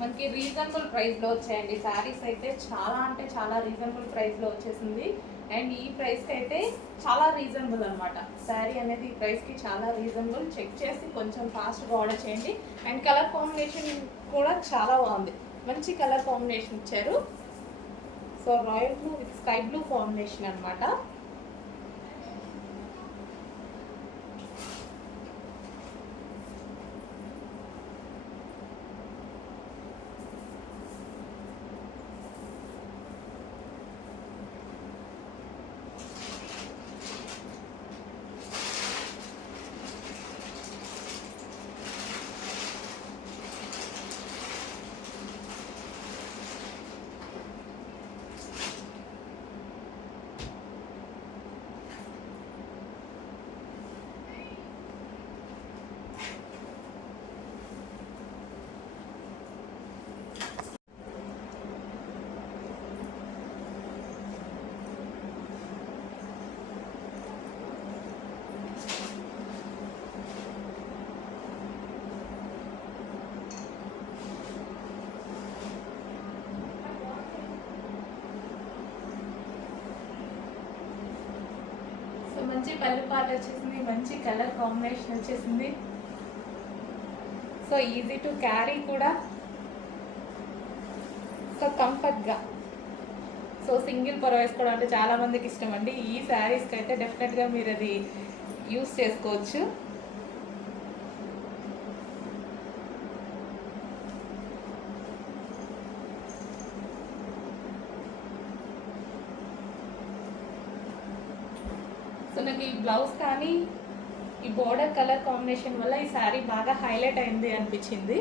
మనకి రీజనబుల్ ప్రైస్లో వచ్చాయండి శారీస్ అయితే. చాలా అంటే చాలా రీజనబుల్ ప్రైస్లో వచ్చేసింది. అండ్ ఈ ప్రైస్కి అయితే చాలా రీజనబుల్ అనమాట. శారీ అనేది ఈ ప్రైస్కి చాలా రీజనబుల్. చెక్ చేసి కొంచెం ఫాస్ట్గా ఆర్డర్ చేయండి. అండ్ కలర్ కాంబినేషన్ కూడా చాలా బాగుంది. మంచి కలర్ కాంబినేషన్ ఇచ్చారు. So royal blue with sky blue combination అనమాట. మంచి పళ్ళు పాలు వచ్చేసింది. మంచి కలర్ కాంబినేషన్ వచ్చేసింది. సో ఈజీ టు క్యారీ కూడా. సో కంఫర్ట్గా. సో సింగిల్ పొర వేసుకోవడం అంటే చాలా మందికి ఇష్టం అండి. ఈ శారీస్కి అయితే డెఫినెట్గా మీరు అది యూస్ చేసుకోవచ్చు. సో నాకు ఈ బ్లౌజ్ కానీ ఈ బోర్డర్ కలర్ కాంబినేషన్ వల్ల ఈ శారీ బాగా హైలైట్ అయింది అనిపించింది.